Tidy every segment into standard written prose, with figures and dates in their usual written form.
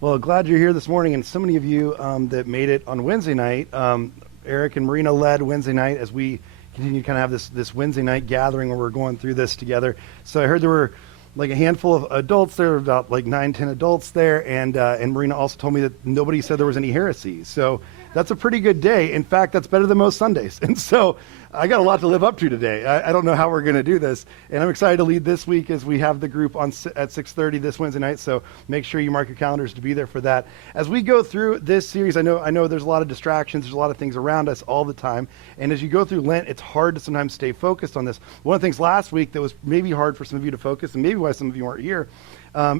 Well, glad you're here this morning, and so many of you that made it on Wednesday night. Eric and Marina led Wednesday night as we continue to kind of have this Wednesday night gathering where we're going through this together. So I heard there were like a handful of adults there, about like 9-10 adults there, and Marina also told me that nobody said there was any heresy. So that's a pretty good day. In fact, that's better than most Sundays. And so I got a lot to live up to today. I don't know how we're going to do this, and I'm excited to lead this week as we have the group on at 6:30 this Wednesday night. So make sure you mark your calendars to be there for that. As we go through this series, I know there's a lot of distractions, there's a lot of things around us all the time, and as you go through Lent, it's hard to sometimes stay focused on this. One of the things last week that was maybe hard for some of you to focus, and maybe why some of you weren't here,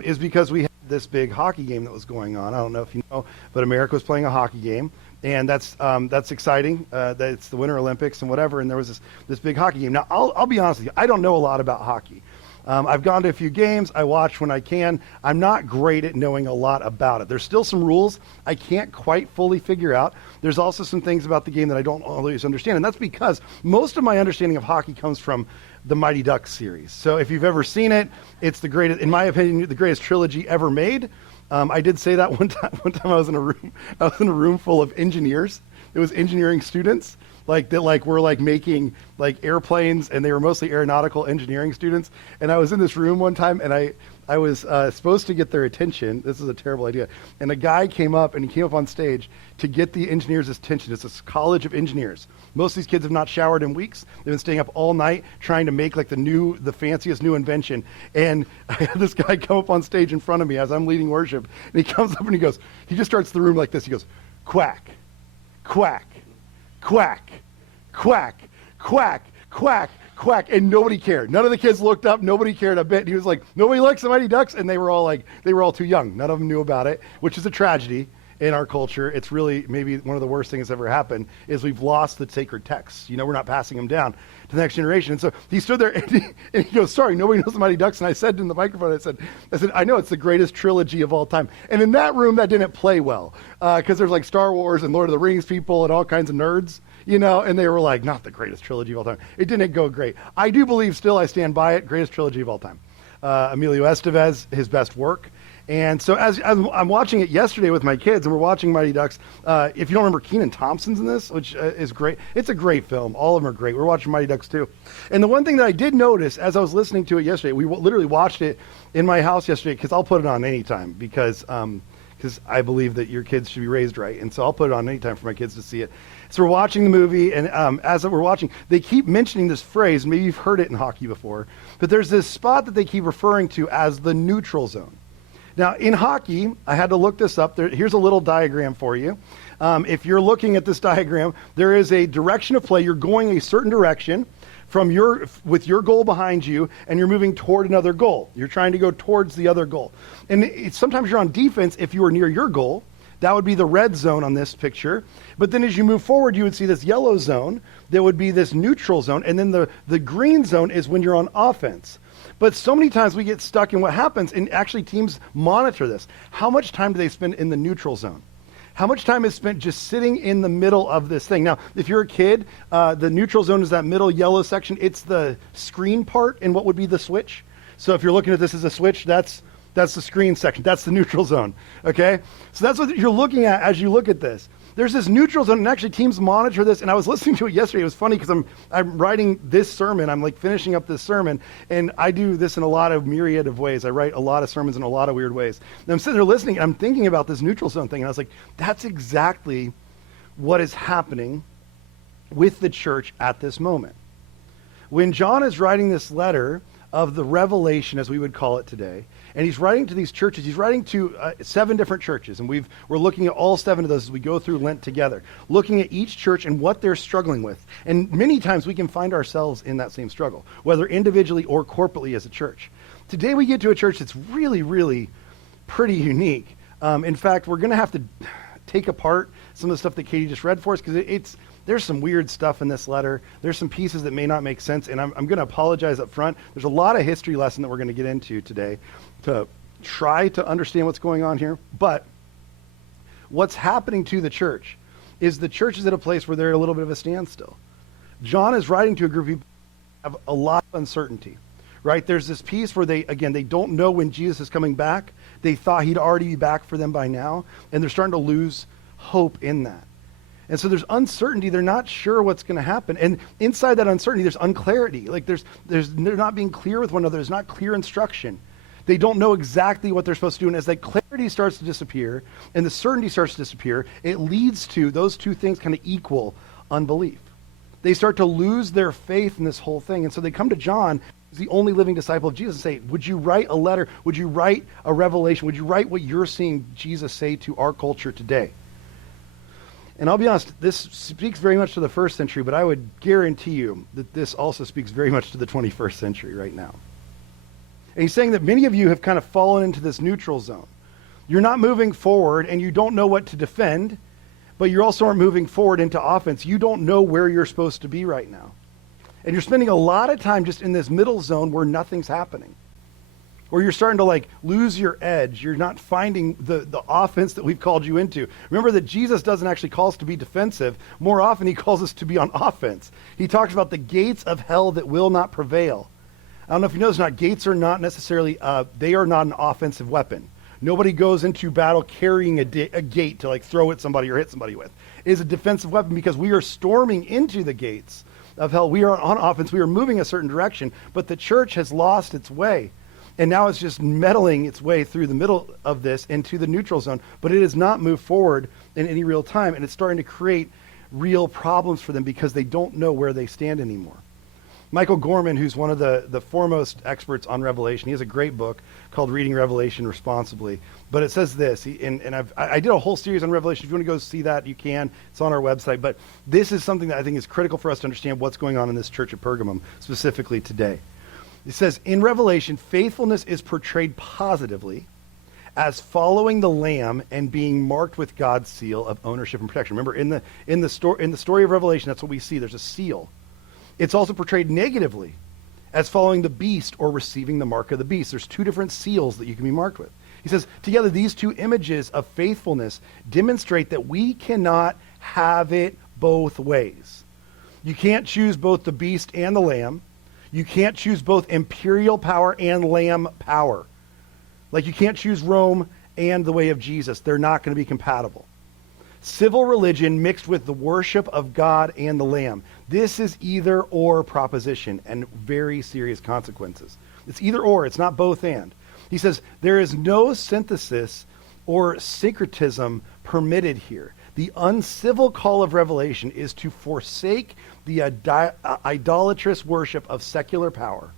is because we had this big hockey game that was going on. I don't know if you know, but America was playing a hockey game. And that's exciting. That it's the Winter Olympics and whatever. And there was this big hockey game. Now, I'll be honest with you. I don't know a lot about hockey. I've gone to a few games. I watch when I can. I'm not great at knowing a lot about it. There's still some rules I can't quite fully figure out. There's also some things about the game that I don't always understand. And that's because most of my understanding of hockey comes from the Mighty Ducks series. So if you've ever seen it, it's the greatest, in my opinion, the greatest trilogy ever made. I did say that one time. One time I was in a room full of engineers. It was engineering students, were making airplanes, and they were mostly aeronautical engineering students. And I was in this room one time, and I was supposed to get their attention. This is a terrible idea. And a guy came up, and he came up on stage to get the engineers' attention. It's a college of engineers. Most of these kids have not showered in weeks. They've been staying up all night trying to make the fanciest new invention. And I had this guy come up on stage in front of me as I'm leading worship, and he comes up and he just starts the room like this. He goes, quack, quack, quack, quack, quack, quack, quack, and nobody cared. None of the kids looked up. Nobody cared a bit. And he was like, nobody likes the Mighty Ducks, and they were all too young. None of them knew about it, which is a tragedy in our culture. It's really maybe one of the worst things that's ever happened is we've lost the sacred texts. We're not passing them down to the next generation. And so he stood there and he goes, sorry, nobody knows the Mighty Ducks. And I said in the microphone, I said, I know it's the greatest trilogy of all time. And in that room, that didn't play well because there's like Star Wars and Lord of the Rings people and all kinds of nerds, and they were like, not the greatest trilogy of all time. It didn't go great. I do believe still, I stand by it, greatest trilogy of all time. Emilio Estevez, his best work. And so as I'm watching it yesterday with my kids, and we're watching Mighty Ducks, if you don't remember, Kenan Thompson's in this, which is great. It's a great film. All of them are great. We're watching Mighty Ducks too. And the one thing that I did notice as I was listening to it yesterday, we literally watched it in my house yesterday because I'll put it on anytime because I believe that your kids should be raised right. And so I'll put it on anytime for my kids to see it. So we're watching the movie, and as we're watching, they keep mentioning this phrase. Maybe you've heard it in hockey before, but there's this spot that they keep referring to as the neutral zone. Now, in hockey, I had to look this up. Here's a little diagram for you. If you're looking at this diagram, there is a direction of play. You're going a certain direction with your goal behind you, and you're moving toward another goal. You're trying to go towards the other goal. And sometimes you're on defense if you are near your goal. That would be the red zone on this picture. But then as you move forward, you would see this yellow zone. There would be this neutral zone. And then the green zone is when you're on offense. But so many times we get stuck in what happens, and actually teams monitor this. How much time do they spend in the neutral zone? How much time is spent just sitting in the middle of this thing? Now, if you're a kid, the neutral zone is that middle yellow section. It's the screen part in what would be the switch. So if you're looking at this as a switch, that's the screen section. That's the neutral zone, okay? So that's what you're looking at as you look at this. There's this neutral zone, and actually teams monitor this, and I was listening to it yesterday. It was funny because I'm writing this sermon. I'm finishing up this sermon, and I do this in a lot of myriad of ways. I write a lot of sermons in a lot of weird ways. And I'm sitting there listening, and I'm thinking about this neutral zone thing, and I was like, that's exactly what is happening with the church at this moment. When John is writing this letter of the revelation, as we would call it today, and he's writing to these churches. He's writing to 7 different churches, and we're looking at all 7 of those as we go through Lent together, looking at each church and what they're struggling with. And many times we can find ourselves in that same struggle, whether individually or corporately as a church. Today we get to a church that's really, really pretty unique. In fact, we're going to have to take apart some of the stuff that Katie just read for us because there's some weird stuff in this letter. There's some pieces that may not make sense, and I'm going to apologize up front. There's a lot of history lesson that we're going to get into today to try to understand what's going on here. But what's happening to the church is the church is at a place where they're at a little bit of a standstill. John is writing to a group of people who have a lot of uncertainty, right? There's this piece where they don't know when Jesus is coming back. They thought he'd already be back for them by now, and they're starting to lose hope in that. And so there's uncertainty. They're not sure what's going to happen. And inside that uncertainty, there's unclarity. Like they're not being clear with one another. There's not clear instruction. They don't know exactly what they're supposed to do. And as that clarity starts to disappear and the certainty starts to disappear, it leads to those two things kind of equal unbelief. They start to lose their faith in this whole thing. And so they come to John, who's the only living disciple of Jesus, and say, would you write a letter? Would you write a revelation? Would you write what you're seeing Jesus say to our culture today? And I'll be honest, this speaks very much to the first century, but I would guarantee you that this also speaks very much to the 21st century right now. And he's saying that many of you have kind of fallen into this neutral zone. You're not moving forward, and you don't know what to defend, but you also aren't moving forward into offense. You don't know where you're supposed to be right now. And you're spending a lot of time just in this middle zone where nothing's happening. Or you're starting to like lose your edge. You're not finding the offense that we've called you into. Remember that Jesus doesn't actually call us to be defensive. More often he calls us to be on offense. He talks about the gates of hell that will not prevail. I don't know if you notice, gates are not necessarily, they are not an offensive weapon. Nobody goes into battle carrying a gate to like throw at somebody or hit somebody with. It is a defensive weapon because we are storming into the gates of hell. We are on offense. We are moving a certain direction, but the church has lost its way. And now it's just meddling its way through the middle of this into the neutral zone. But it has not moved forward in any real time. And it's starting to create real problems for them because they don't know where they stand anymore. Michael Gorman, who's one of the foremost experts on Revelation, he has a great book called Reading Revelation Responsibly. But it says this, I did a whole series on Revelation. If you want to go see that, you can. It's on our website. But this is something that I think is critical for us to understand what's going on in this church at Pergamum, specifically today. It says, in Revelation, faithfulness is portrayed positively as following the Lamb and being marked with God's seal of ownership and protection. Remember, in the story of Revelation, that's what we see. There's a seal. It's also portrayed negatively as following the beast or receiving the mark of the beast. There's two different seals that you can be marked with. He says, together, these two images of faithfulness demonstrate that we cannot have it both ways. You can't choose both the beast and the lamb. You can't choose both imperial power and lamb power. Like you can't choose Rome and the way of Jesus. They're not going to be compatible. Civil religion mixed with the worship of God and the Lamb. This is either or proposition and very serious consequences. It's either or, it's not both and. He says, there is no synthesis or syncretism permitted here. The uncivil call of Revelation is to forsake the idolatrous worship of secular power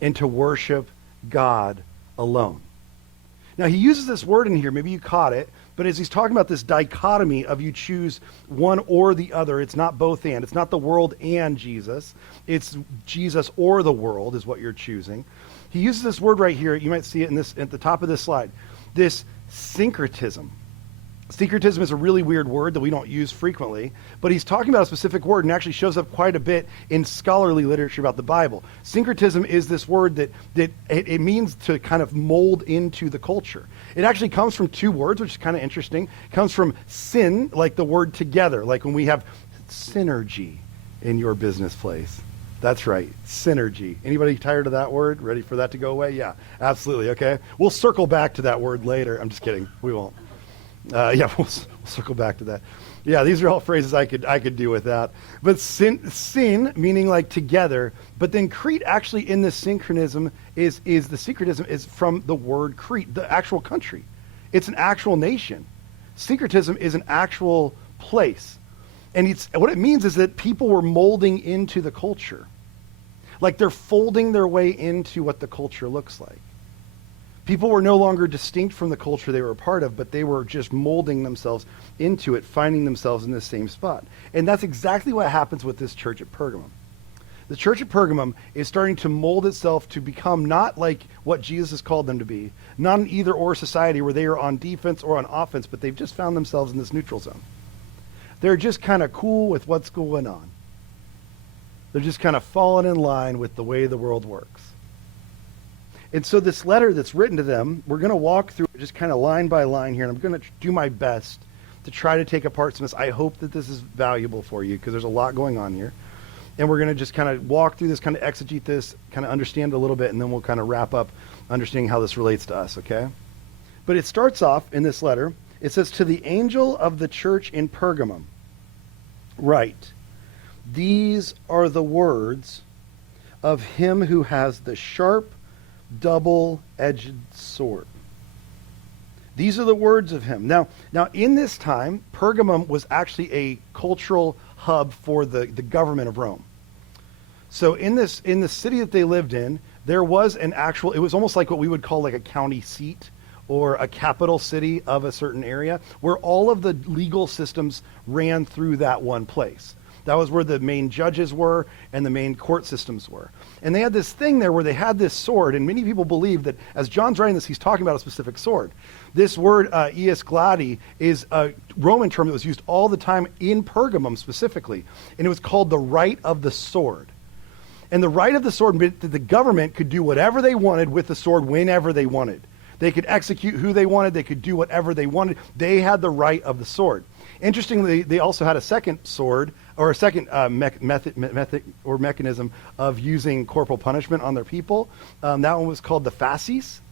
and to worship God alone. Now, he uses this word in here, maybe you caught it, but as he's talking about this dichotomy of you choose one or the other, it's not both and. It's not the world and Jesus. It's Jesus or the world is what you're choosing. He uses this word right here. You might see it at the top of this slide. This syncretism. Syncretism is a really weird word that we don't use frequently, but he's talking about a specific word and actually shows up quite a bit in scholarly literature about the Bible. Syncretism is this word that it means to kind of mold into the culture. It actually comes from two words, which is kind of interesting. It comes from sin, like the word together, like when we have synergy in your business place. That's right, synergy. Anybody tired of that word? Ready for that to go away? Yeah, absolutely, okay. We'll circle back to that word later. I'm just kidding, we won't. We'll circle back to that. Yeah, these are all phrases I could do with that. But sin meaning like together, but then Crete actually in the syncretism is from the word Crete, the actual country. It's an actual nation. Syncretism is an actual place. And what it means is that people were molding into the culture. Like they're folding their way into what the culture looks like. People were no longer distinct from the culture they were a part of, but they were just molding themselves into it, finding themselves in the same spot. And that's exactly what happens with this church at Pergamum. The church at Pergamum is starting to mold itself to become not like what Jesus has called them to be, not an either-or society where they are on defense or on offense, but they've just found themselves in this neutral zone. They're just kind of cool with what's going on. They're just kind of falling in line with the way the world works. And so this letter that's written to them, we're going to walk through it just kind of line by line here, and I'm going to do my best to try to take apart some of this. I hope that this is valuable for you because there's a lot going on here. And we're going to just kind of walk through this, kind of exegete this, kind of understand it a little bit, and then we'll kind of wrap up understanding how this relates to us, okay? But it starts off in this letter. It says, to the angel of the church in Pergamum, write, these are the words of him who has the sharp, double-edged sword. These are the words of him. Now in this time, Pergamum was actually a cultural hub for the government of Rome. So in the city that they lived in, there was it was almost like what we would call like a county seat or a capital city of a certain area, where all of the legal systems ran through that one place. That was where the main judges were and the main court systems were. And they had this thing there where they had this sword, and many people believe that as John's writing this, he's talking about a specific sword. This word, gladii, is a Roman term that was used all the time in Pergamum specifically, and it was called the right of the sword. And the right of the sword meant that the government could do whatever they wanted with the sword whenever they wanted. They could execute who they wanted. They could do whatever they wanted. They had the right of the sword. Interestingly, they also had a second sword, or a second method or mechanism of using corporal punishment on their people. That one was called the fasces.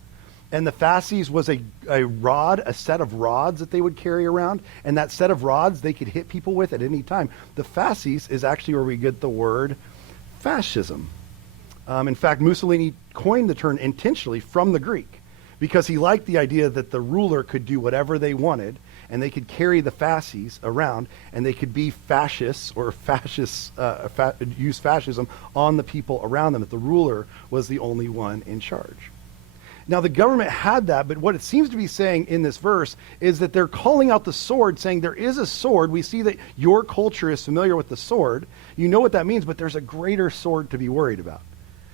And the fasces was a rod, a set of rods that they would carry around. And that set of rods they could hit people with at any time. The fasces is actually where we get the word fascism. In fact, Mussolini coined the term intentionally from the Greek, because he liked the idea that the ruler could do whatever they wanted, and they could carry the fasces around, and they could be fascists or use fascism on the people around them, that the ruler was the only one in charge. Now, the government had that, but what it seems to be saying in this verse is that they're calling out the sword, saying there is a sword. We see that your culture is familiar with the sword. You know what that means, but there's a greater sword to be worried about.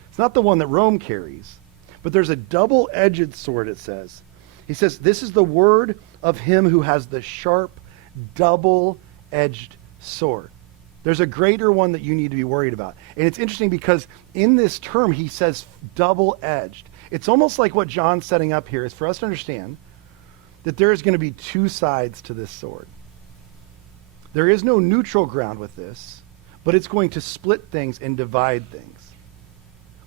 It's not the one that Rome carries. But there's a double-edged sword, it says. He says, this is the word of him who has the sharp, double-edged sword. There's a greater one that you need to be worried about. And it's interesting because in this term, he says double-edged. It's almost like what John's setting up here is for us to understand that there is going to be two sides to this sword. There is no neutral ground with this, but it's going to split things and divide things.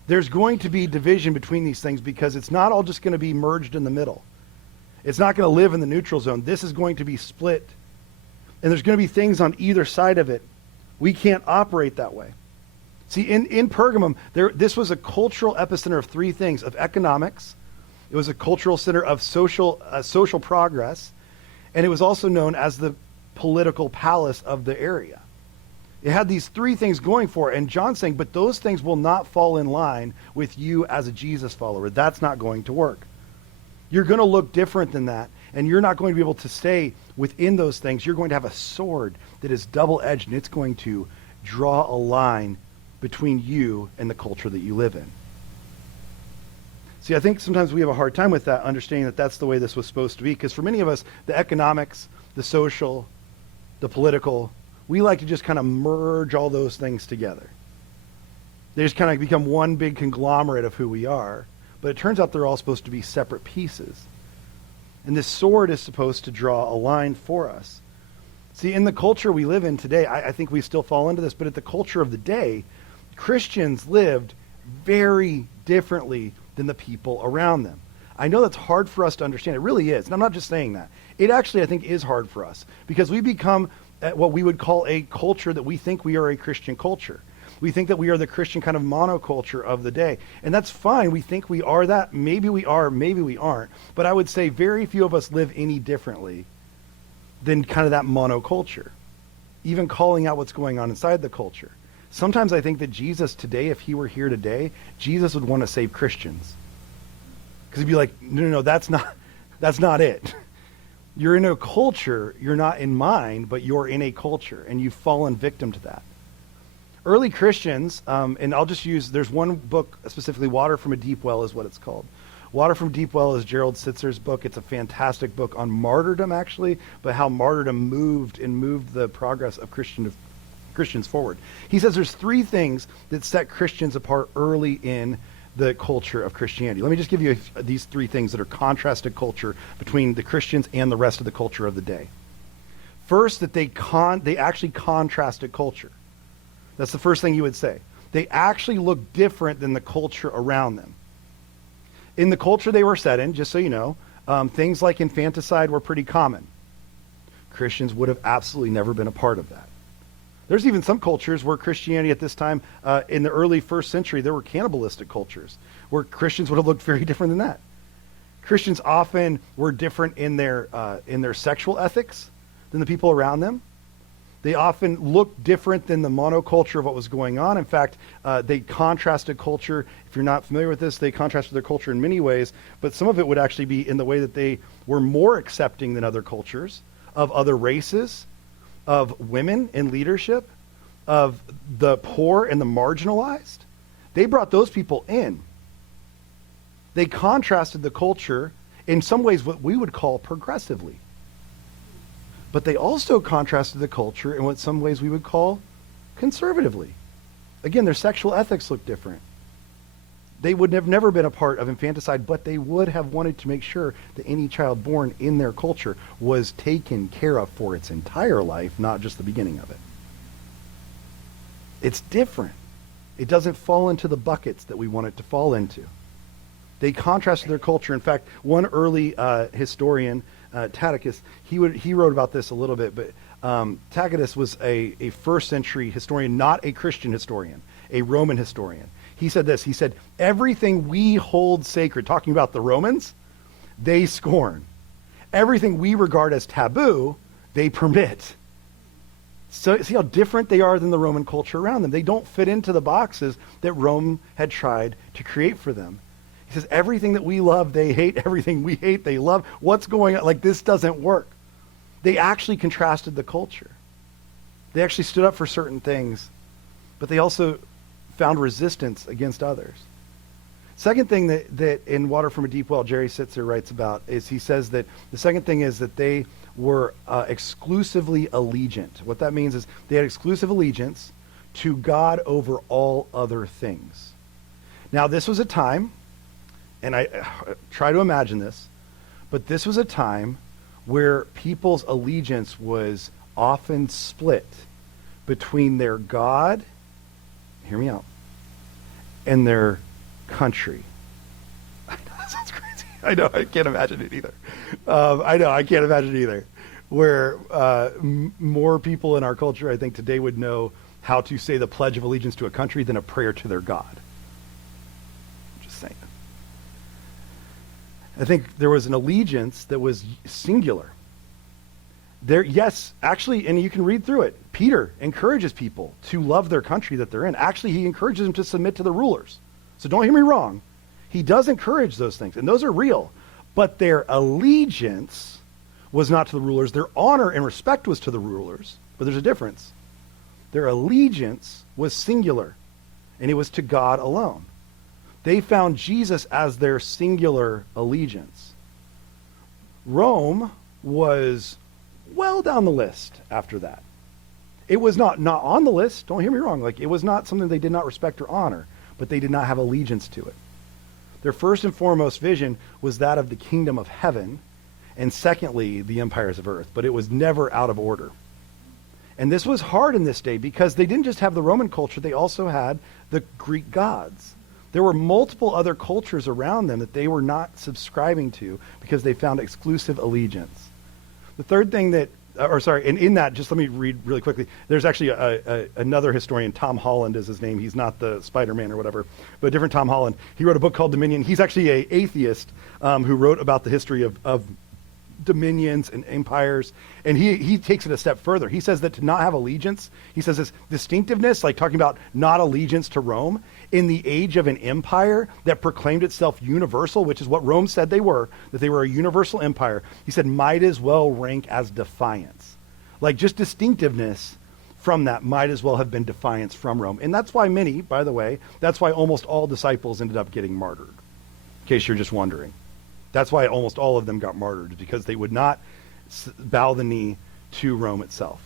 There's going to be division between these things because it's not all just going to be merged in the middle. It's not going to live in the neutral zone. This is going to be split. And there's going to be things on either side of it. We can't operate that way. See, in Pergamum, this was a cultural epicenter of three things: of economics, it was a cultural center of social progress, and it was also known as the political palace of the area. It had these three things going for it, and John's saying, but those things will not fall in line with you as a Jesus follower. That's not going to work. You're going to look different than that, and you're not going to be able to stay within those things. You're going to have a sword that is double-edged, and it's going to draw a line between you and the culture that you live in. See, I think sometimes we have a hard time with that, understanding that that's the way this was supposed to be, because for many of us, the economics, the social, the political, we like to just kind of merge all those things together. They just kind of become one big conglomerate of who we are. But it turns out they're all supposed to be separate pieces. And this sword is supposed to draw a line for us. See, in the culture we live in today, I think we still fall into this, but at the culture of the day, Christians lived very differently than the people around them. I know that's hard for us to understand. It really is. And I'm not just saying that. It actually, I think, is hard for us because we become what we would call a culture that we think we are a Christian culture. We think that we are the Christian kind of monoculture of the day. And that's fine. We think we are that. Maybe we are, maybe we aren't. But I would say very few of us live any differently than kind of that monoculture. Even calling out what's going on inside the culture. Sometimes I think that Jesus today, if he were here today, Jesus would want to save Christians. Because he'd be like, no, that's not it. You're in a culture, you're not in mine, but you're in a culture, and you've fallen victim to that. Early Christians, and I'll just use, there's one book specifically, Water from a Deep Well is what it's called. Water from a Deep Well is Gerald Sitzer's book. It's a fantastic book on martyrdom, actually, but how martyrdom moved the progress of Christians forward. He says there's three things that set Christians apart early in the culture of Christianity. Let me just give you these three things that are contrasted culture between the Christians and the rest of the culture of the day. First, that they actually contrasted culture. That's the first thing you would say. They actually look different than the culture around them. In the culture they were set in, just so you know, Things like infanticide were pretty common. Christians would have absolutely never been a part of that. There's even some cultures where Christianity at this time, in the early first century, there were cannibalistic cultures where Christians would have looked very different than that. Christians often were different in their sexual ethics than the people around them. They often looked different than the monoculture of what was going on. In fact, they contrasted culture. If you're not familiar with this, they contrasted their culture in many ways, but some of it would actually be in the way that they were more accepting than other cultures of other races, of women in leadership, of the poor and the marginalized. They brought those people in. They contrasted the culture in some ways what we would call progressively. But they also contrasted the culture in what some ways we would call conservatively. Again, their sexual ethics look different. They would have never been a part of infanticide, but they would have wanted to make sure that any child born in their culture was taken care of for its entire life, not just the beginning of it. It's different. It doesn't fall into the buckets that we want it to fall into. They contrasted their culture. In fact, one early historian, Tacitus, he wrote about this a little bit, but Tacitus was a first century historian, not a Christian historian, a Roman historian. He said this, he said, everything we hold sacred, talking about the Romans, they scorn. Everything we regard as taboo, they permit. So see how different they are than the Roman culture around them. They don't fit into the boxes that Rome had tried to create for them. He says, everything that we love, they hate. Everything we hate, they love. What's going on? Like, this doesn't work. They actually contrasted the culture. They actually stood up for certain things, but they also found resistance against others. Second thing that in Water from a Deep Well, Jerry Sitzer writes about is he says that the second thing is that they were exclusively allegiant. What that means is they had exclusive allegiance to God over all other things. Now, this was a time, and I try to imagine this, but this was a time where people's allegiance was often split between their God, hear me out, and their country. I know that sounds crazy. I know, I can't imagine it either. I can't imagine it either. Where more people in our culture, I think, today would know how to say the Pledge of Allegiance to a country than a prayer to their God. Just saying. I think there was an allegiance that was singular. There, yes, actually, and you can read through it. Peter encourages people to love their country that they're in. Actually, he encourages them to submit to the rulers. So don't hear me wrong. He does encourage those things, and those are real. But their allegiance was not to the rulers. Their honor and respect was to the rulers. But there's a difference. Their allegiance was singular, and it was to God alone. They found Jesus as their singular allegiance. Rome was well down the list after that. It was not on the list, don't hear me wrong, like it was not something they did not respect or honor, but they did not have allegiance to it. Their first and foremost vision was that of the kingdom of heaven, and secondly, the empires of earth, but it was never out of order. And this was hard in this day because they didn't just have the Roman culture, they also had the Greek gods. There were multiple other cultures around them that they were not subscribing to because they found exclusive allegiance. The third thing that, and in that, just let me read really quickly. There's actually another historian, Tom Holland is his name. He's not the Spider-Man or whatever, but a different Tom Holland. He wrote a book called Dominion. He's actually an atheist who wrote about the history of dominions and empires, and he takes it a step further. He says that to not have allegiance, he says this distinctiveness, like talking about not allegiance to Rome, in the age of an empire that proclaimed itself universal, which is what Rome said they were, that they were a universal empire, he said might as well rank as defiance. Like just distinctiveness from that might as well have been defiance from Rome. And that's why many, by the way, that's why almost all disciples ended up getting martyred, in case you're just wondering. That's why almost all of them got martyred, because they would not bow the knee to Rome itself.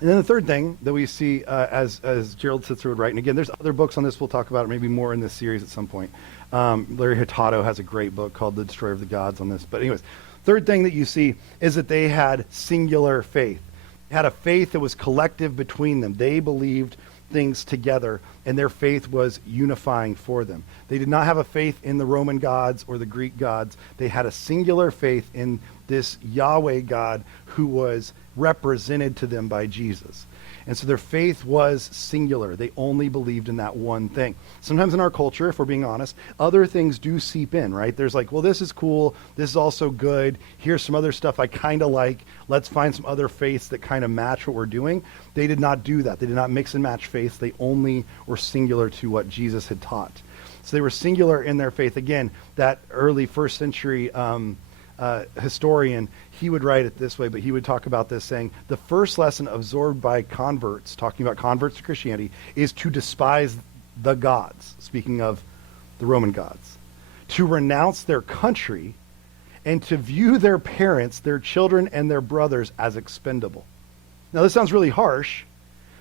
And then the third thing that we see, as Gerald Sitzer would write, and again, there's other books on this we'll talk about, maybe more in this series at some point. Larry Hurtado has a great book called The Destroyer of the Gods on this. But anyways, third thing that you see is that they had singular faith. They had a faith that was collective between them. They believed things together, and their faith was unifying for them. They did not have a faith in the Roman gods or the Greek gods. They had a singular faith in this Yahweh God who was represented to them by Jesus. And so their faith was singular. They only believed in that one thing. Sometimes in our culture, if we're being honest, other things do seep in, right? There's like, well, this is cool. This is also good. Here's some other stuff I kind of like. Let's find some other faiths that kind of match what we're doing. They did not do that. They did not mix and match faiths. They only were singular to what Jesus had taught. So they were singular in their faith. Again, that early first century historian, he would write it this way, but he would talk about this saying, the first lesson absorbed by converts, talking about converts to Christianity, is to despise the gods, speaking of the Roman gods, to renounce their country, and to view their parents, their children, and their brothers as expendable. Now, this sounds really harsh,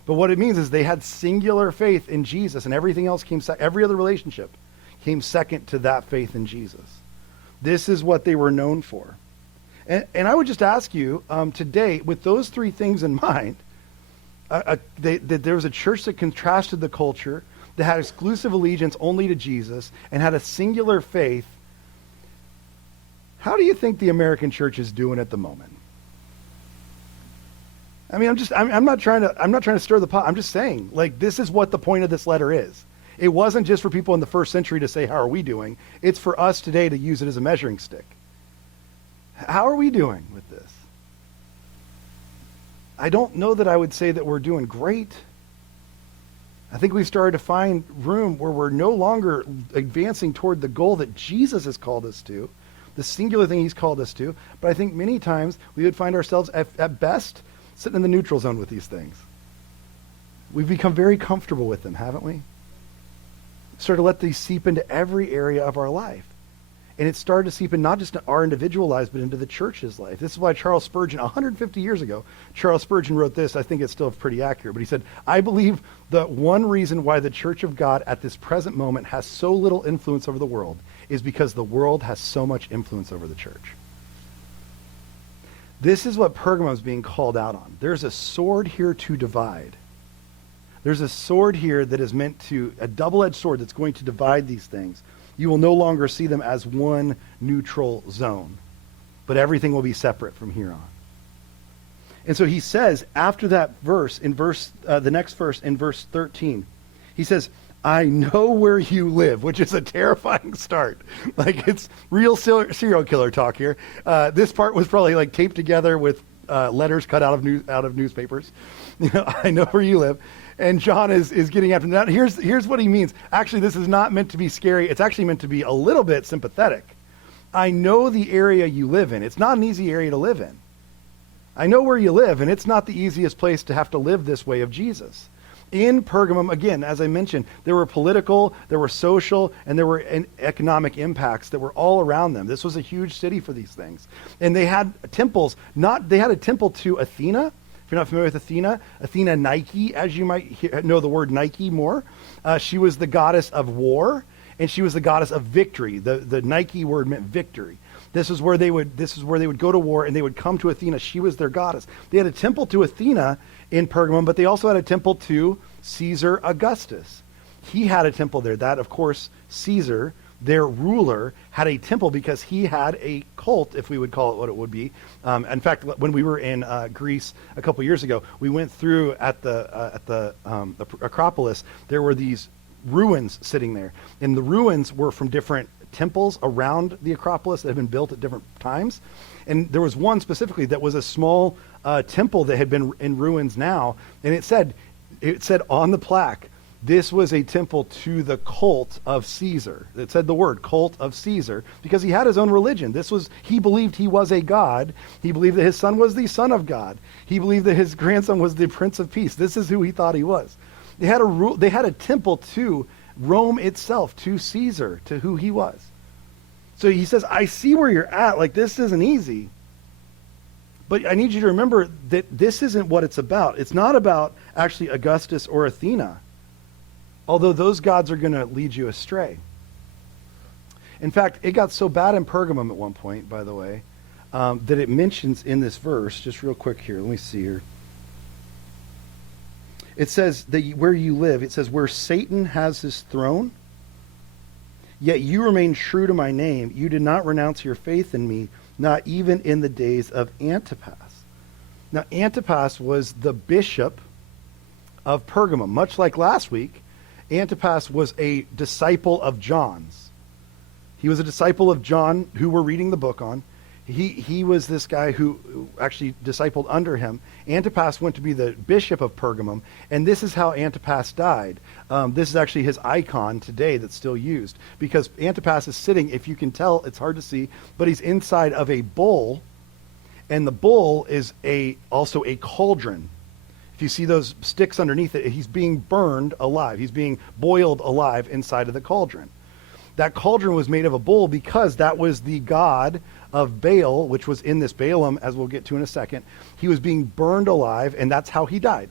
but what it means is they had singular faith in Jesus, and everything else came every other relationship came second to that faith in Jesus. This is what they were known for. And I would just ask you today, with those three things in mind, there was a church that contrasted the culture, that had exclusive allegiance only to Jesus, and had a singular faith. How do you think the American church is doing at the moment? I mean, I'm not trying to stir the pot. I'm just saying, like, this is what the point of this letter is. It wasn't just for people in the first century to say, how are we doing? It's for us today to use it as a measuring stick. How are we doing with this? I don't know that I would say that we're doing great. I think we've started to find room where we're no longer advancing toward the goal that Jesus has called us to, the singular thing he's called us to. But I think many times we would find ourselves at best sitting in the neutral zone with these things. We've become very comfortable with them, haven't we? Started to let these seep into every area of our life. And it started to seep in not just into our individual lives, but into the church's life. This is why Charles Spurgeon, 150 years ago, Charles Spurgeon wrote this. I think it's still pretty accurate. But he said, I believe the one reason why the Church of God at this present moment has so little influence over the world is because the world has so much influence over the church. This is what Pergamum is being called out on. There's a sword here to divide. There's a sword here that is meant to, a double-edged sword that's going to divide these things. You will no longer see them as one neutral zone, but everything will be separate from here on. And so he says, after that verse, the next verse in verse 13, he says, I know where you live, which is a terrifying start. Like, it's real serial killer talk here. This part was probably like taped together with letters cut out of newspapers. You know, I know where you live. And John is getting after that. Here's what he means. Actually, this is not meant to be scary. It's actually meant to be a little bit sympathetic. I know the area you live in. It's not an easy area to live in. I know where you live, and it's not the easiest place to have to live this way of Jesus. In Pergamum, again, as I mentioned, there were political, there were social, and there were economic impacts that were all around them. This was a huge city for these things. And they had temples. They had a temple to Athena. If you're not familiar with Athena Nike, as you might know the word Nike more. She was the goddess of war, and she was the goddess of victory. The Nike word meant victory. This is where they would go to war, and they would come to Athena. She was their goddess. They had a temple to Athena in Pergamum, but they also had a temple to Caesar Augustus. He had a temple there. That, of course, Caesar, their ruler, had a temple because he had a cult, if we would call it what it would be. In fact, when we were in Greece a couple years ago, we went through at the Acropolis. There were these ruins sitting there, and the ruins were from different temples around the Acropolis that had been built at different times. And there was one specifically that was a small temple that had been in ruins now, and it said on the plaque, this was a temple to the cult of Caesar. It said the word cult of Caesar because he had his own religion. He believed he was a god. He believed that his son was the son of God. He believed that his grandson was the Prince of Peace. This is who he thought he was. They had a temple to Rome itself, to Caesar, to who he was. So he says, I see where you're at. Like, this isn't easy. But I need you to remember that this isn't what it's about. It's not about actually Augustus or Athena, although those gods are going to lead you astray. In fact, it got so bad in Pergamum at one point, by the way, that it mentions in this verse, just real quick here, let me see here. It says that where you live, it says where Satan has his throne, yet you remain true to my name. You did not renounce your faith in me, not even in the days of Antipas. Now, Antipas was the bishop of Pergamum. Much like last week, Antipas was a disciple of John's. He was a disciple of John, who we're reading the book on. He was this guy who actually discipled under him. Antipas went to be the bishop of Pergamum, and this is how Antipas died. This is actually his icon today that's still used, because Antipas is sitting, if you can tell, it's hard to see, but he's inside of a bowl, and the bowl is also a cauldron. If you see those sticks underneath it, he's being burned alive. He's being boiled alive inside of the cauldron. That cauldron was made of a bull because that was the god of Baal, which was in this Balaam, as we'll get to in a second. He was being burned alive, and that's how he died.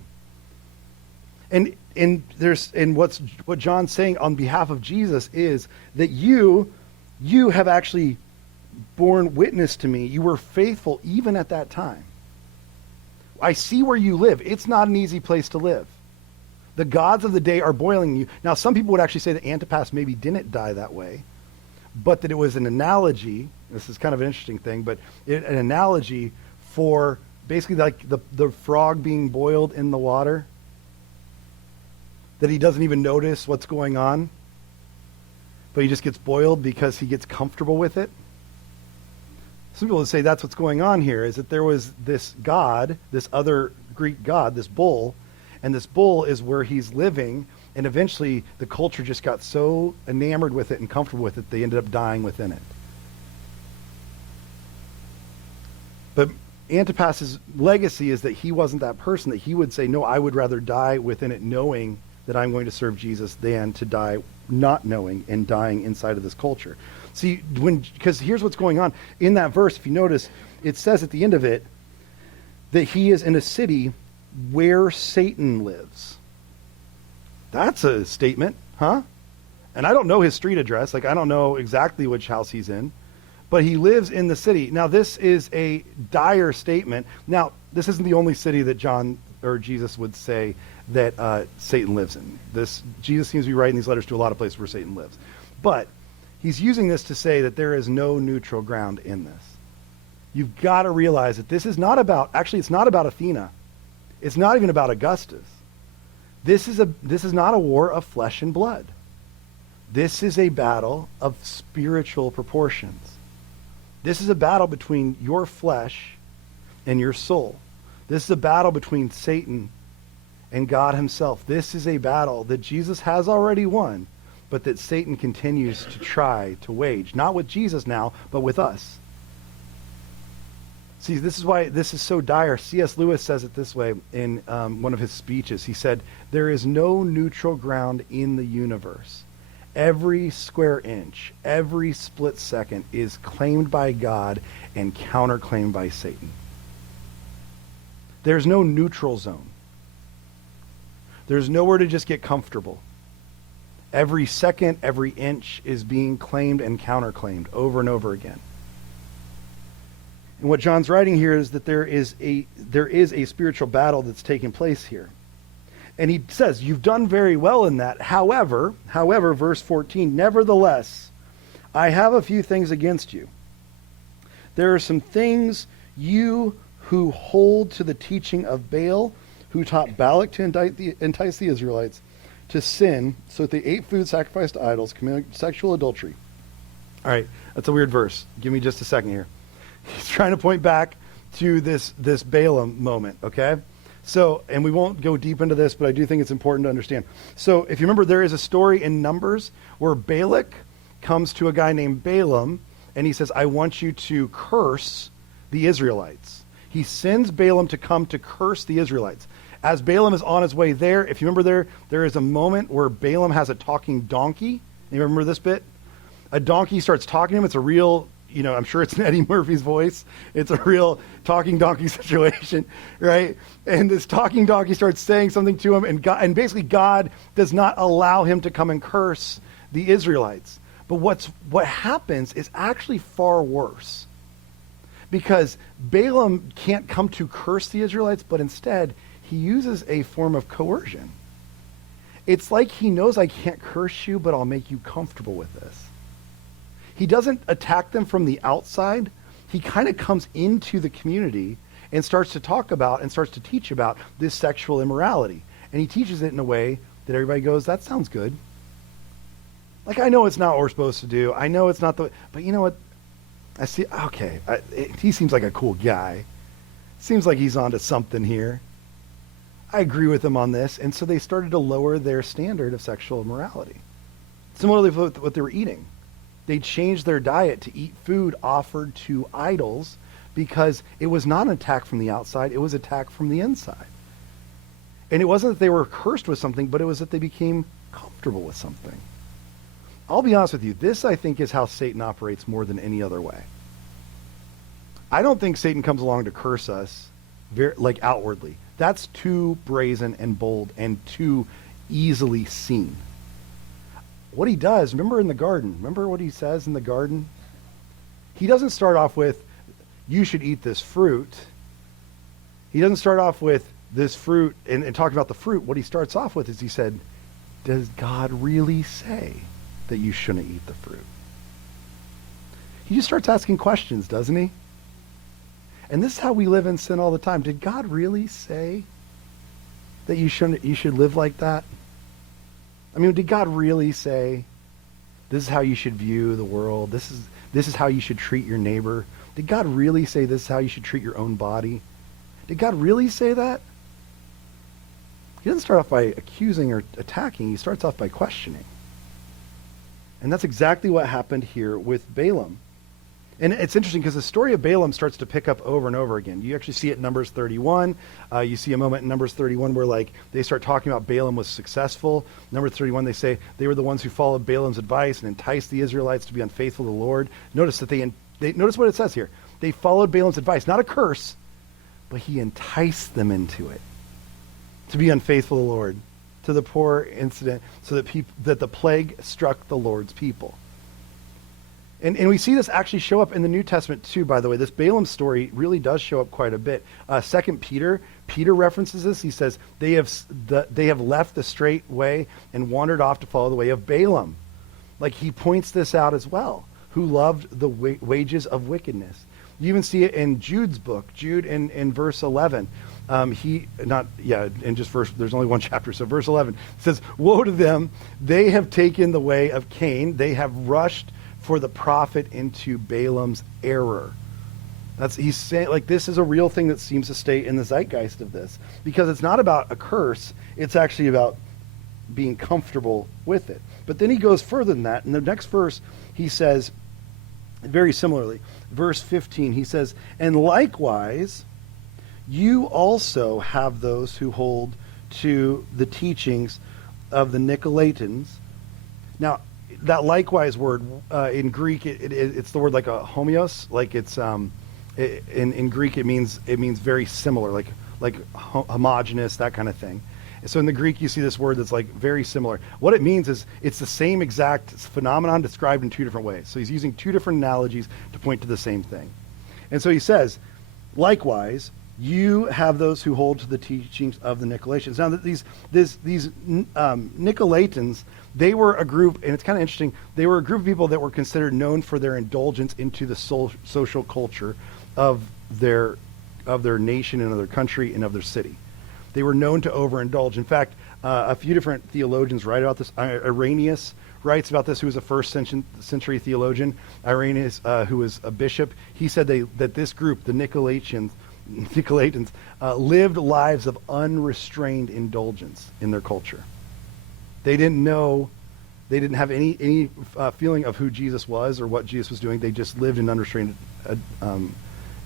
And what John's saying on behalf of Jesus is that you have actually borne witness to me. You were faithful even at that time. I see where you live. It's not an easy place to live. The gods of the day are boiling you. Now, some people would actually say that Antipas maybe didn't die that way, but that it was an analogy. This is kind of an interesting thing, but an analogy for basically like the frog being boiled in the water, that he doesn't even notice what's going on, but he just gets boiled because he gets comfortable with it. Some people would say that's what's going on here, is that there was this god, this other Greek god, this bull, and this bull is where he's living, and eventually the culture just got so enamored with it and comfortable with it, they ended up dying within it. But Antipas's legacy is that he wasn't that person, that he would say, no, I would rather die within it knowing that I'm going to serve Jesus than to die not knowing and dying inside of this culture. See, because here's what's going on. In that verse, if you notice, it says at the end of it that he is in a city where Satan lives. That's a statement, huh? And I don't know his street address. Like, I don't know exactly which house he's in, but he lives in the city. Now, this is a dire statement. Now, this isn't the only city that John or Jesus would say that Satan lives in. Jesus seems to be writing these letters to a lot of places where Satan lives. But he's using this to say that there is no neutral ground in this. You've got to realize that this is not about, actually, it's not about Athena. It's not even about Augustus. This is not a war of flesh and blood. This is a battle of spiritual proportions. This is a battle between your flesh and your soul. This is a battle between Satan and God himself. This is a battle that Jesus has already won, but that Satan continues to try to wage. Not with Jesus now, but with us. See, this is why this is so dire. C.S. Lewis says it this way in one of his speeches. He said, there is no neutral ground in the universe. Every square inch, every split second is claimed by God and counterclaimed by Satan. There's no neutral zone. There's nowhere to just get comfortable. Every second, every inch is being claimed and counterclaimed over and over again. And what John's writing here is that there is a spiritual battle that's taking place here. And he says, you've done very well in that. However, verse 14, nevertheless, I have a few things against you. There are some things you who hold to the teaching of Baal, who taught Balak to entice the Israelites to sin, so that they ate food sacrificed to idols, committed sexual adultery. All right, that's a weird verse. Give me just a second here. He's trying to point back to this Balaam moment, okay? So, and we won't go deep into this, but I do think it's important to understand. So, if you remember, there is a story in Numbers where Balak comes to a guy named Balaam, and he says, I want you to curse the Israelites. He sends Balaam to come to curse the Israelites. As Balaam is on his way there, if you remember there is a moment where Balaam has a talking donkey. You remember this bit? A donkey starts talking to him. It's a real, I'm sure it's in Eddie Murphy's voice. It's a real talking donkey situation, right? And this talking donkey starts saying something to him, and basically God does not allow him to come and curse the Israelites. But what happens is actually far worse. Because Balaam can't come to curse the Israelites, but instead he uses a form of coercion. It's like he knows I can't curse you, but I'll make you comfortable with this. He doesn't attack them from the outside. He kind of comes into the community and starts to talk about and starts to teach about this sexual immorality. And he teaches it in a way that everybody goes, that sounds good. Like, I know it's not what we're supposed to do. I know it's not the, but you know what? I see, okay, he seems like a cool guy. Seems like he's onto something here. I agree with him on this. And so they started to lower their standard of sexual immorality. Similarly with what they were eating. They changed their diet to eat food offered to idols because it was not an attack from the outside, it was an attack from the inside. And it wasn't that they were cursed with something, but it was that they became comfortable with something. I'll be honest with you, this I think is how Satan operates more than any other way. I don't think Satan comes along to curse us like outwardly. That's too brazen and bold and too easily seen. What he does, remember in the garden, remember what he says in the garden? He doesn't start off with, you should eat this fruit. He doesn't start off with this fruit and talk about the fruit. What he starts off with is he said, does God really say that you shouldn't eat the fruit? He just starts asking questions, doesn't he? And this is how we live in sin all the time. Did God really say that you should live like that? I mean, did God really say this is how you should view the world? This is how you should treat your neighbor? Did God really say this is how you should treat your own body? Did God really say that? He doesn't start off by accusing or attacking. He starts off by questioning. And that's exactly what happened here with Balaam. And it's interesting because the story of Balaam starts to pick up over and over again. You actually see it in Numbers 31. You see a moment in Numbers 31 where they start talking about Balaam was successful. Numbers 31, they say they were the ones who followed Balaam's advice and enticed the Israelites to be unfaithful to the Lord. Notice that notice what it says here. They followed Balaam's advice, not a curse, but he enticed them into it to be unfaithful to the Lord, to the poor incident, so that the plague struck the Lord's people. And we see this actually show up in the New Testament too, by the way. This Balaam story really does show up quite a bit. 2 Peter references this. He says, they have left the straight way and wandered off to follow the way of Balaam. Like, he points this out as well, who loved the wages of wickedness. You even see it in Jude's book, Jude in verse 11. There's only one chapter, so verse 11 says, woe to them, they have taken the way of Cain, they have rushed for the profit into Balaam's error. He's saying, like, this is a real thing that seems to stay in the zeitgeist of this, because it's not about a curse, it's actually about being comfortable with it. But then he goes further than that. In the next verse, he says, very similarly, verse 15, he says, and likewise, you also have those who hold to the teachings of the Nicolaitans. Now, that likewise word in Greek, it's the word like a homeos, like it's in Greek it means very similar, like homogeneous, that kind of thing. So in the Greek you see this word that's like very similar. What it means is it's the same exact phenomenon described in two different ways. So he's using two different analogies to point to the same thing. And so he says, likewise, you have those who hold to the teachings of the Nicolaitans. Now, these Nicolaitans, they were a group, and it's kind of interesting, they were a group of people that were considered known for their indulgence into the social culture of their nation and of their country and of their city. They were known to overindulge. In fact, a few different theologians write about this. Irenaeus writes about this, who was a first century theologian. Irenaeus, who was a bishop, he said that this group, the Nicolaitans, lived lives of unrestrained indulgence in their culture. They didn't have any feeling of who Jesus was or what Jesus was doing. They just lived in unrestrained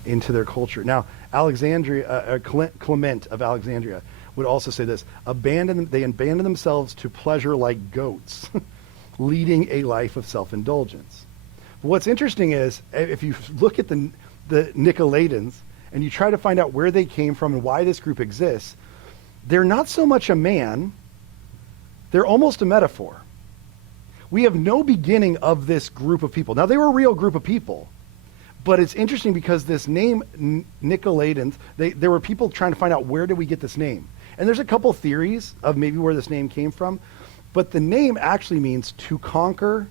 into their culture. Now, Clement of Alexandria would also say this: they abandoned themselves to pleasure like goats, leading a life of self-indulgence. But what's interesting is, if you look at the Nicolaitans, and you try to find out where they came from and why this group exists, they're not so much a man, they're almost a metaphor. We have no beginning of this group of people. Now, they were a real group of people, but it's interesting because this name, Nicolaitans, there were people trying to find out, where did we get this name? And there's a couple theories of maybe where this name came from, but the name actually means to conquer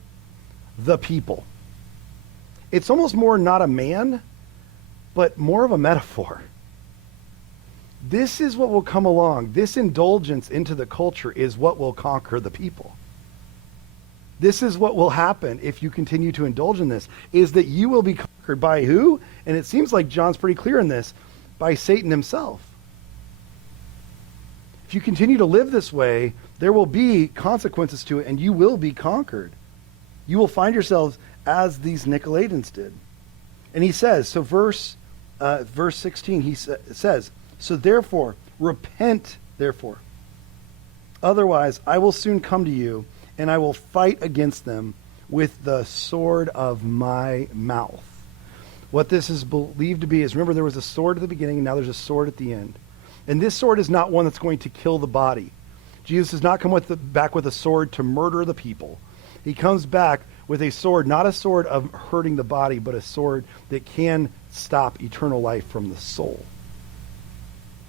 the people. It's almost more not a man, but more of a metaphor. This is what will come along. This indulgence into the culture is what will conquer the people. This is what will happen if you continue to indulge in this, is that you will be conquered by who? And it seems like John's pretty clear in this, by Satan himself. If you continue to live this way, there will be consequences to it, and you will be conquered. You will find yourselves as these Nicolaitans did. And he says, so verse 16, he says, so therefore, repent, therefore. Otherwise, I will soon come to you, and I will fight against them with the sword of my mouth. What this is believed to be is, remember, there was a sword at the beginning, and now there's a sword at the end. And this sword is not one that's going to kill the body. Jesus does not come back with a sword to murder the people. He comes back with a sword, not a sword of hurting the body, but a sword that can stop eternal life from the soul.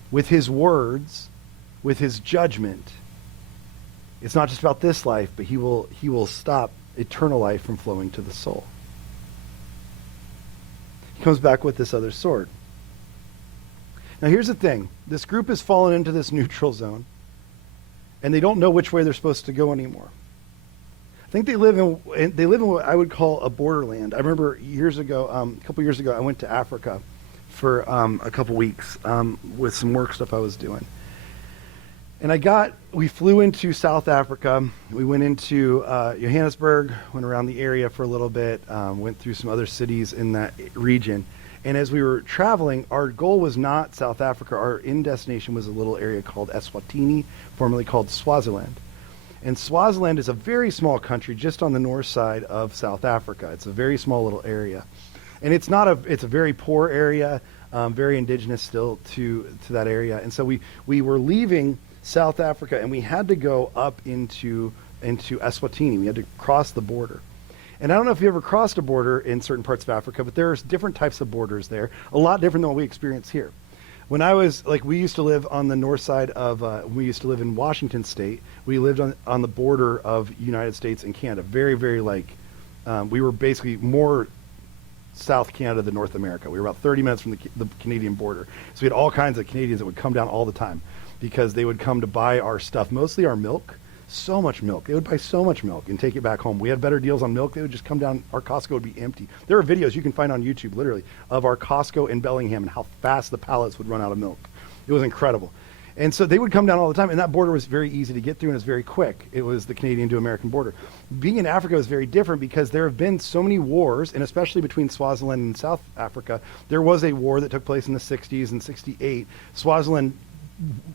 With his words, with his judgment, it's not just about this life, but he will stop eternal life from flowing to the soul. He comes back with this other sword. Now here's the thing. This group has fallen into this neutral zone, and they don't know which way they're supposed to go anymore. I think they live in what I would call a borderland. I remember a couple years ago, I went to Africa for a couple weeks with some work stuff I was doing. And we flew into South Africa. We went into Johannesburg, went around the area for a little bit, went through some other cities in that region. And as we were traveling, our goal was not South Africa. Our end destination was a little area called Eswatini, formerly called Swaziland. And Swaziland is a very small country just on the north side of South Africa. It's a very small little area. And it's a very poor area, very indigenous still to that area. And so we were leaving South Africa, and we had to go up into Eswatini. We had to cross the border. And I don't know if you ever crossed a border in certain parts of Africa, but there's different types of borders there, a lot different than what we experience here. When we used to live on the north side we used to live in Washington State. We lived on the border of United States and Canada. Very, very we were basically more South Canada than North America. We were about 30 minutes from the Canadian border. So we had all kinds of Canadians that would come down all the time because they would come to buy our stuff, mostly our milk. So much milk. They would buy so much milk and take it back home. We had better deals on milk. They would just come down. Our Costco would be empty. There are videos you can find on YouTube, literally, of our Costco in Bellingham and how fast the pallets would run out of milk. It was incredible. And so they would come down all the time, and that border was very easy to get through, and it was very quick. It was the Canadian to American border. Being in Africa was very different because there have been so many wars, and especially between Swaziland and South Africa. There was a war that took place in the 60s and 68. Swaziland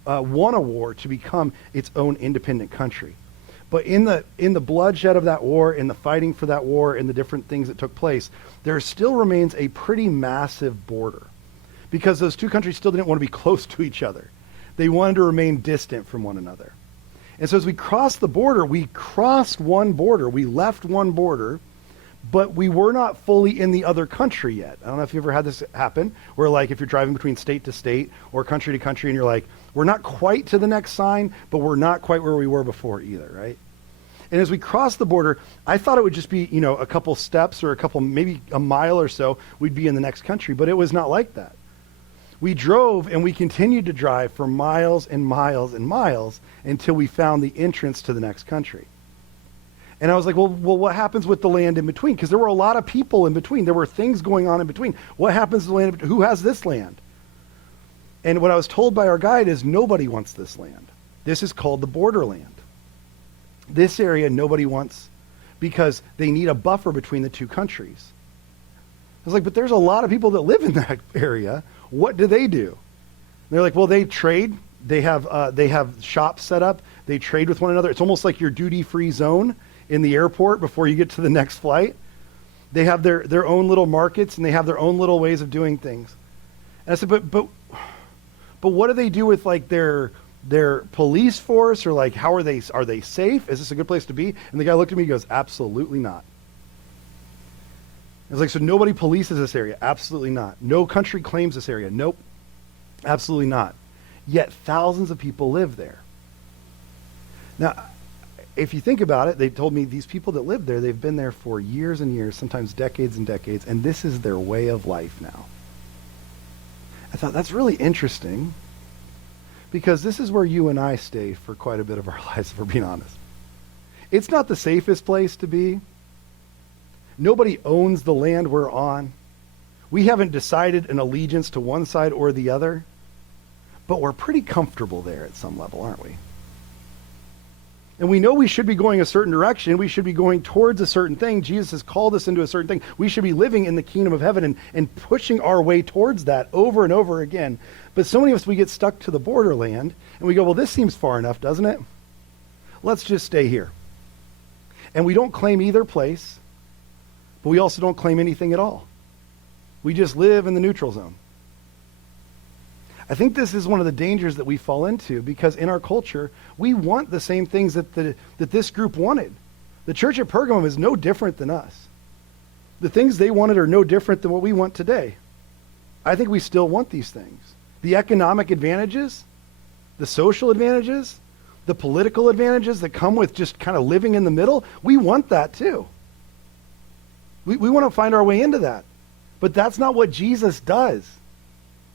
won a war to become its own independent country. But in the bloodshed of that war, in the fighting for that war, in the different things that took place, there still remains a pretty massive border because those two countries still didn't want to be close to each other. They wanted to remain distant from one another. And so as we crossed the border, we crossed one border. We left one border, but we were not fully in the other country yet. I don't know if you ever had this happen, where if you're driving between state to state or country to country and you're like, we're not quite to the next sign, but we're not quite where we were before either, right? And as we crossed the border, I thought it would just be, a couple steps or maybe a mile or so, we'd be in the next country, but it was not like that. We drove and we continued to drive for miles and miles and miles until we found the entrance to the next country. And I was like, well, what happens with the land in between? Because there were a lot of people in between. There were things going on in between. What happens to the land? Who has this land? And what I was told by our guide is nobody wants this land. This is called the borderland. This area nobody wants because they need a buffer between the two countries. I was like, but there's a lot of people that live in that area. What do? And they're like, well, they trade. They have shops set up. They trade with one another. It's almost like your duty-free zone in the airport before you get to the next flight. They have their own little markets and they have their own little ways of doing things. And I said, but what do they do with their police force or how are they safe? Is this a good place to be? And the guy looked at me and goes, absolutely not. I was like, so nobody polices this area? Absolutely not. No country claims this area? Nope. Absolutely not. yet thousands of people live there. Now, if you think about it, they told me these people that live there, they've been there for years and years, sometimes decades and decades, and this is their way of life now. I thought that's really interesting, because this is where you and I stay for quite a bit of our lives, if we're being honest. It's not the safest place to be. Nobody owns the land we're on. We haven't decided an allegiance to one side or the other, but we're pretty comfortable there at some level, aren't we? And we know we should be going a certain direction. We should be going towards a certain thing. Jesus has called us into a certain thing. We should be living in the kingdom of heaven and pushing our way towards that over and over again. But so many of us, we get stuck to the borderland, and we go, well, this seems far enough, doesn't it? Let's just stay here. And we don't claim either place, but we also don't claim anything at all. We just live in the neutral zone. I think this is one of the dangers that we fall into, because in our culture, we want the same things that this group wanted. The church at Pergamum is no different than us. The things they wanted are no different than what we want today. I think we still want these things. The economic advantages, the social advantages, the political advantages that come with just kind of living in the middle, we want that too. We want to find our way into that. But that's not what Jesus does.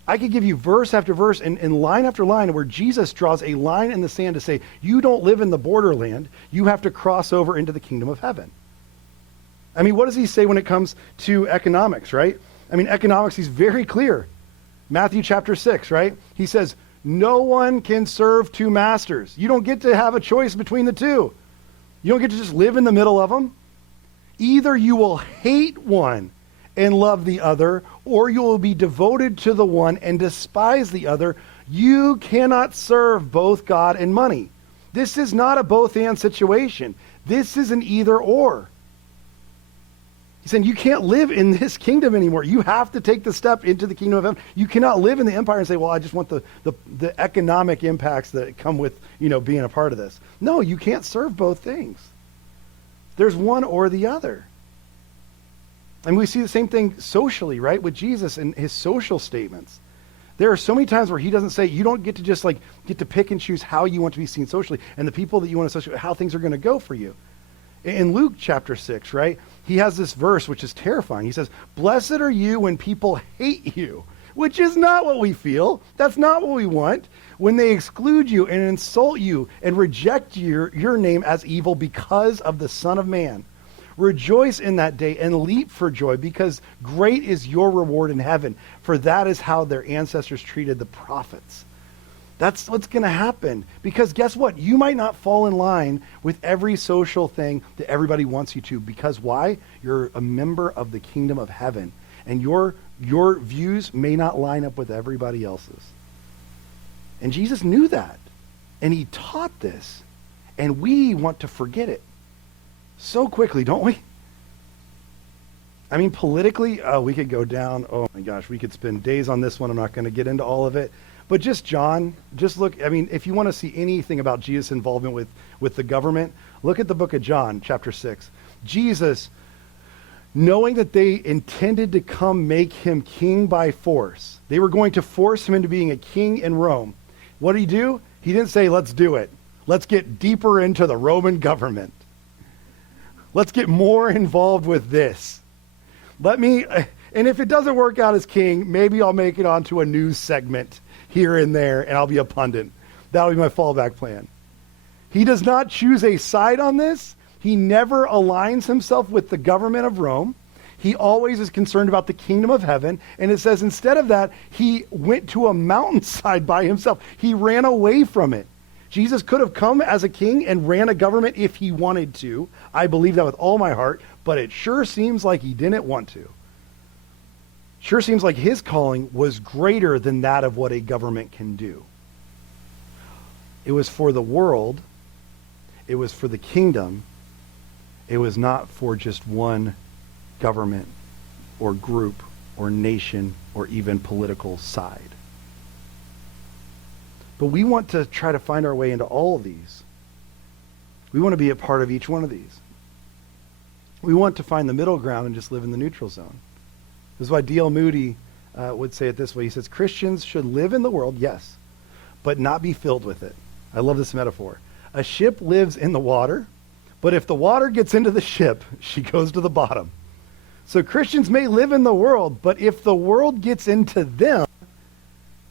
I could give you verse after verse and line after line where Jesus draws a line in the sand to say, you don't live in the borderland, you have to cross over into the kingdom of heaven. I mean, what does he say when it comes to economics, right? I mean, economics, he's very clear. Matthew chapter 6, right? He says, no one can serve two masters. You don't get to have a choice between the two. You don't get to just live in the middle of them. Either you will hate one and love the other, or you will be devoted to the one and despise the other. You cannot serve both God and money. This is not a both-and situation. This is an either-or. He's saying you can't live in this kingdom anymore. You have to take the step into the kingdom of heaven. You cannot live in the empire and say, well, I just want the economic impacts that come with, being a part of this. No, you can't serve both things. There's one or the other. And we see the same thing socially, right, with Jesus and his social statements. There are so many times where he doesn't say, you don't get to just get to pick and choose how you want to be seen socially and the people that you want to associate, how things are going to go for you. In Luke chapter 6, right, he has this verse which is terrifying. He says, blessed are you when people hate you, which is not what we feel. That's not what we want. When they exclude you and insult you and reject your name as evil because of the Son of Man. Rejoice in that day and leap for joy, because great is your reward in heaven, for that is how their ancestors treated the prophets. That's what's going to happen, because guess what? You might not fall in line with every social thing that everybody wants you to, because why? You're a member of the kingdom of heaven, and your views may not line up with everybody else's. And Jesus knew that, and he taught this, and we want to forget it so quickly, don't we? I mean, politically, we could go down, oh my gosh, we could spend days on this one. I'm not going to get into all of it. But just John, just look, I mean, if you want to see anything about Jesus' involvement with the government, look at the book of John, chapter 6. Jesus, knowing that they intended to come make him king by force, they were going to force him into being a king in Rome. What did he do? He didn't say, let's do it. Let's get deeper into the Roman government. Let's get more involved with this. And if it doesn't work out as king, maybe I'll make it onto a news segment here and there, and I'll be a pundit. That'll be my fallback plan. He does not choose a side on this. He never aligns himself with the government of Rome. He always is concerned about the kingdom of heaven. And it says instead of that, he went to a mountainside by himself. He ran away from it. Jesus could have come as a king and ran a government if he wanted to. I believe that with all my heart, but it sure seems like he didn't want to. Sure seems like his calling was greater than that of what a government can do. It was for the world. It was for the kingdom. It was not for just one government or group or nation or even political side. But we want to try to find our way into all of these. We want to be a part of each one of these. We want to find the middle ground and just live in the neutral zone. This is why D.L. Moody would say it this way. He says, Christians should live in the world, yes, but not be filled with it. I love this metaphor. A ship lives in the water, but if the water gets into the ship, she goes to the bottom. So Christians may live in the world, but if the world gets into them,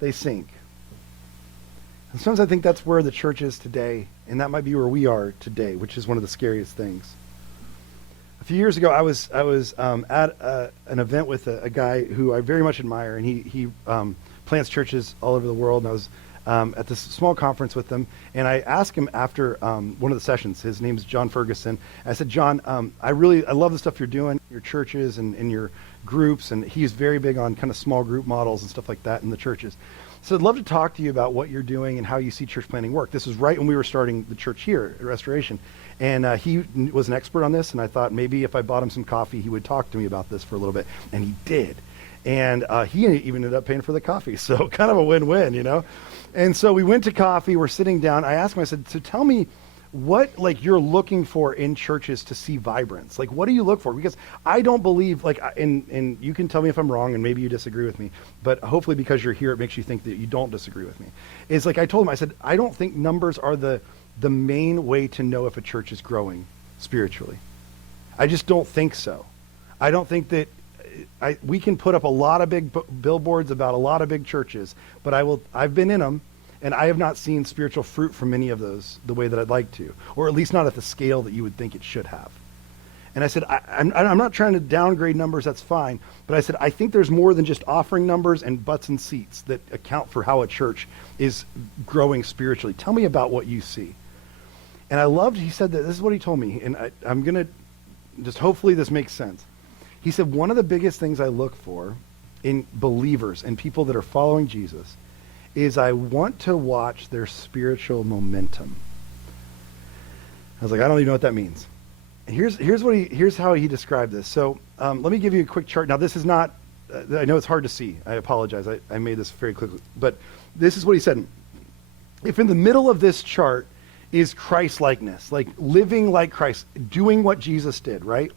they sink. And sometimes I think that's where the church is today, and that might be where we are today, which is one of the scariest things. A few years ago, I was at an event with a guy who I very much admire, and he plants churches all over the world. And I was at this small conference with him, and I asked him after one of the sessions. His name's John Ferguson. I said, John, I love the stuff you're doing, your churches and your groups, and he's very big on kind of small group models and stuff like that in the churches. So I'd love to talk to you about what you're doing and how you see church planting work. This was right when we were starting the church here at Restoration. And he was an expert on this, and I thought maybe if I bought him some coffee, he would talk to me about this for a little bit. And he did. And he even ended up paying for the coffee. So kind of a win-win, you know? And so we went to coffee. We're sitting down. I asked him, I said, so tell me what you're looking for in churches to see vibrance. What do you look for? Because I don't believe, and you can tell me if I'm wrong, and maybe you disagree with me, but hopefully because you're here, it makes you think that you don't disagree with me. It's I told him, I said, I don't think numbers are the main way to know if a church is growing spiritually. I just don't think so. I don't think that we can put up a lot of big billboards about a lot of big churches, but I've been in them, and I have not seen spiritual fruit from many of those the way that I'd like to, or at least not at the scale that you would think it should have. And I said, I'm not trying to downgrade numbers, that's fine, but I said, I think there's more than just offering numbers and butts and seats that account for how a church is growing spiritually. Tell me about what you see. And I loved, he said that, this is what he told me, and I'm going to just, hopefully this makes sense. He said, one of the biggest things I look for in believers and people that are following Jesus is I want to watch their spiritual momentum. I was like, I don't even know what that means. And here's how he described this. So let me give you a quick chart. Now, this is not, I know it's hard to see. I apologize. I made this very quickly. But this is what he said. If in the middle of this chart is Christ-likeness, living like Christ, doing what Jesus did, right?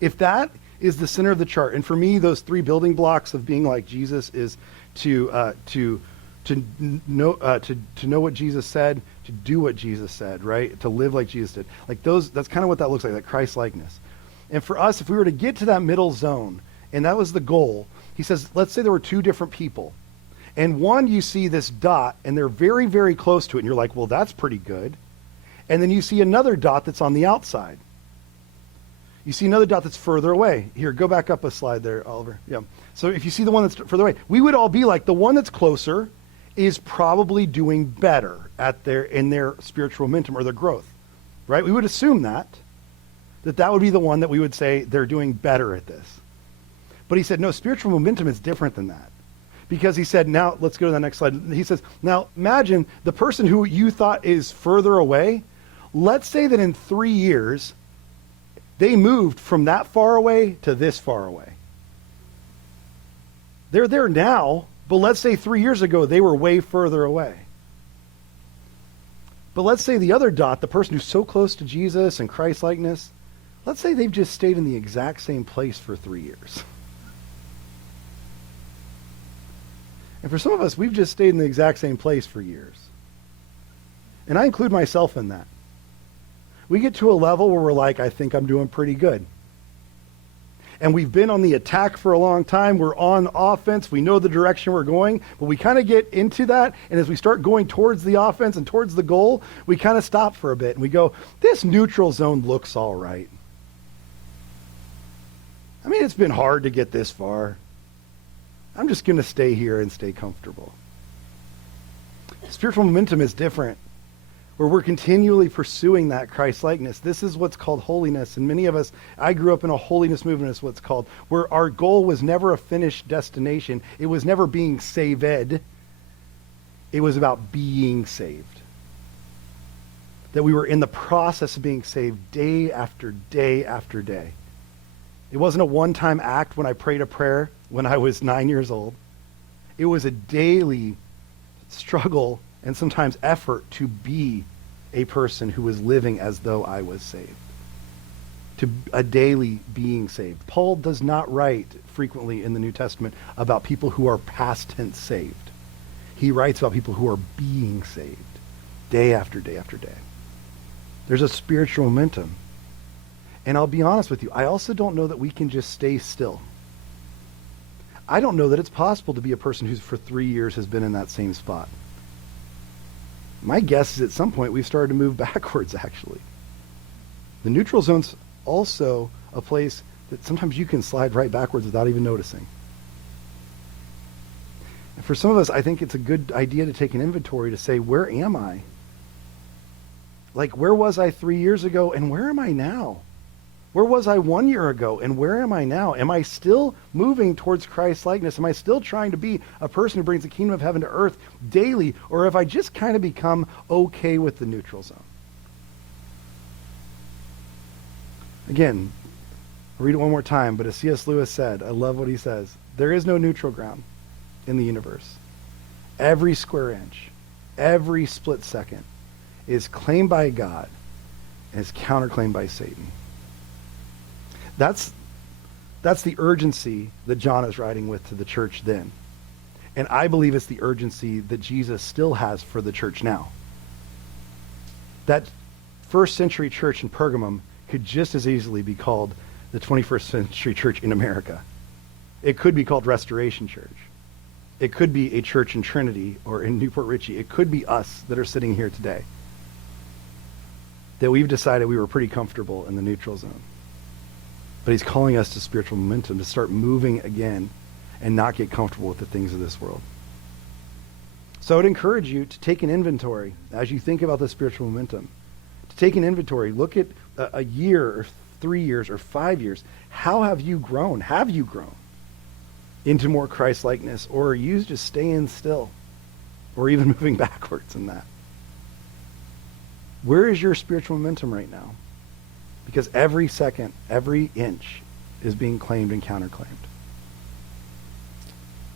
If that is the center of the chart, and for me, those three building blocks of being like Jesus is to know what Jesus said, to do what Jesus said, right? To live like Jesus did. That's kind of what that looks like Christ-likeness. And for us, if we were to get to that middle zone, and that was the goal, he says, let's say there were two different people. And one, you see this dot, and they're very, very close to it, and you're like, well, that's pretty good. And then you see another dot that's on the outside. You see another dot that's further away. Here, go back up a slide there, Oliver. Yeah. So if you see the one that's further away, we would all be like, the one that's closer is probably doing better in their spiritual momentum or their growth, right? We would assume that would be the one that we would say they're doing better at this. But he said, no, spiritual momentum is different than that. Because he said, now, let's go to the next slide. He says, now imagine the person who you thought is further away. Let's say that in 3 years, they moved from that far away to this far away. They're there now, but let's say 3 years ago, they were way further away. But let's say the other dot, the person who's so close to Jesus and Christ-likeness, let's say they've just stayed in the exact same place for 3 years. And for some of us, we've just stayed in the exact same place for years. And I include myself in that. We get to a level where we're like, I think I'm doing pretty good. And we've been on the attack for a long time. We're on offense. We know the direction we're going. But we kind of get into that. And as we start going towards the offense and towards the goal, we kind of stop for a bit. And we go, this neutral zone looks all right. I mean, it's been hard to get this far. I'm just going to stay here and stay comfortable. Spiritual momentum is different, where we're continually pursuing that Christ-likeness. This is what's called holiness. And many of us, I grew up in a holiness movement, is what's called, where our goal was never a finished destination. It was never being saved. It was about being saved. That we were in the process of being saved day after day after day. It wasn't a one-time act when I prayed a prayer when I was 9 years old. It was a daily struggle and sometimes effort to be a person who was living as though I was saved. To a daily being saved. Paul does not write frequently in the New Testament about people who are past tense saved. He writes about people who are being saved day after day after day. There's a spiritual momentum. And I'll be honest with you, I also don't know that we can just stay still. I don't know that it's possible to be a person who's for 3 years has been in that same spot. My guess is at some point we've started to move backwards, actually. The neutral zone's also a place that sometimes you can slide right backwards without even noticing. And for some of us, I think it's a good idea to take an inventory to say, where am I? Like, where was I 3 years ago and where am I now? Where was I 1 year ago and where am I now? Am I still moving towards Christ's likeness? Am I still trying to be a person who brings the kingdom of heaven to earth daily? Or have I just kind of become okay with the neutral zone? Again, I'll read it one more time, but as C.S. Lewis said, I love what he says, there is no neutral ground in the universe. Every square inch, every split second is claimed by God and is counterclaimed by Satan. That's the urgency that John is writing with to the church then. And I believe it's the urgency that Jesus still has for the church now. That first century church in Pergamum could just as easily be called the 21st century church in America. It could be called Restoration Church. It could be a church in Trinity or in Newport Richey. It could be us that are sitting here today. That we've decided we were pretty comfortable in the neutral zone. But he's calling us to spiritual momentum, to start moving again and not get comfortable with the things of this world. So I would encourage you to take an inventory as you think about the spiritual momentum. To take an inventory, look at a year or 3 years or 5 years. How have you grown? Have you grown into more Christ-likeness? Or are you just staying still? Or even moving backwards in that? Where is your spiritual momentum right now? Because every second, every inch is being claimed and counterclaimed.